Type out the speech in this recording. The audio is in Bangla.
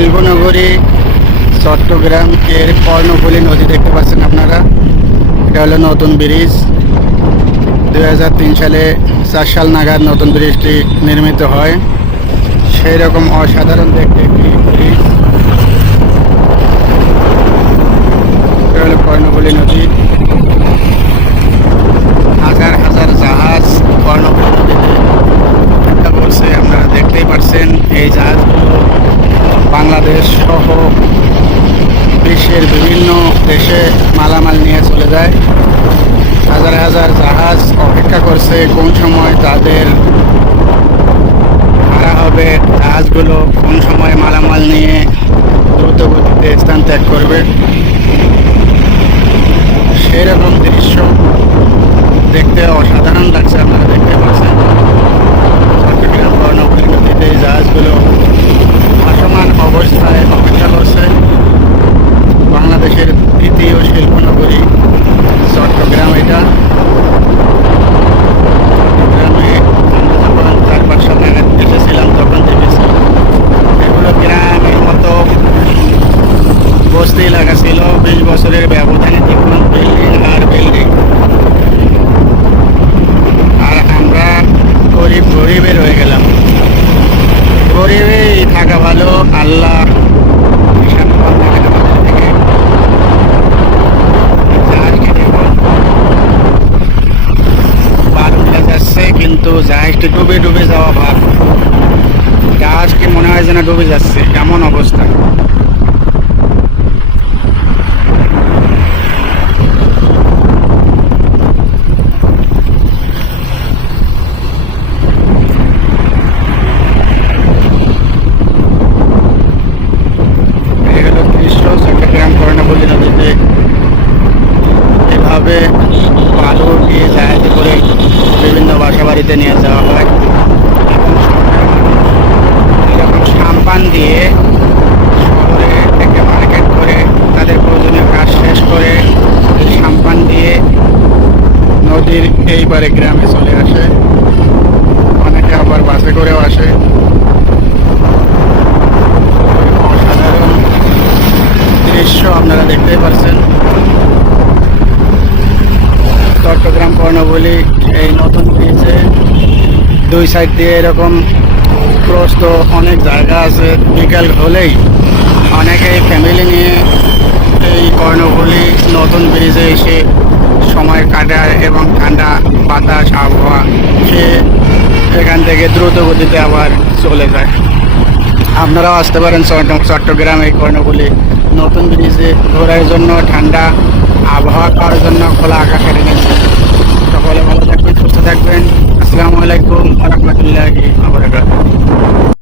শিল্পনগরী চট্টগ্রাম, এর কর্ণফুলী নদী দেখতে পাচ্ছেন আপনারা। এটা হলো নতুন ব্রিজ। দু হাজার তিন সালে চার সাল নাগাদ নতুন ব্রিজটি নির্মিত হয়। সেই রকম অসাধারণ দেখতে একটি ব্রিজ। বাংলাদেশ সহ বিশ্বের বিভিন্ন দেশে মালামাল নিয়ে চলে যায়। হাজার হাজার জাহাজ অপেক্ষা করছে কোন সময় তাদের ভাড়া হবে, জাহাজগুলো কোন সময় মালামাল নিয়ে দ্রুত গতিতে স্থান ত্যাগ করবে। সেই রকম দৃশ্য দেখতে অসাধারণ লাগছে জাহাজটি ডুবে ডুবে যাওয়া ভাব। গাছকে মনে হয় যেন ডুবে যাচ্ছে। এমন অবস্থা এই হলো দৃশ্য চট্টগ্রাম কর্ণফুলী নদীতে এভাবে বালু দিয়ে জাহাজে করে বাড়িতে নিয়ে যাওয়া হয়। দিয়ে শহরে মার্কেট করে তাদের কাজ শেষ করে দিয়ে নদীর এই পারে গ্রামে চলে আসে। অনেকে আবার বাসে করেও আসে। অসাধারণ দৃশ্য আপনারা দেখতেই পাচ্ছেন চট্টগ্রাম কর্ণবলী এই নতুন ব্রিজে দুই সাইড দিয়ে এরকম প্রস্ত অনেক জায়গা আছে। বিকাল হলেই অনেকেই ফ্যামিলি নিয়ে এই কর্ণফুলী নতুন ব্রিজে এসে সময় কাটায় এবং ঠান্ডা বাতাস, আবহাওয়া সে এখান থেকে দ্রুত গতিতে আবার চলে যায়। আপনারাও আসতে পারেন চট্টগ্রাম এই কর্ণফুলী নতুন ব্রিজে ঘোরার জন্য ঠান্ডা আবহাওয়া খাওয়ার জন্য খোলা আকাশের নিচে সকলে ভালো থাকবেন, সুস্থ থাকবেন। আসসালামু আলাইকুম রহমতুল্লাহ আবরাকাতুহু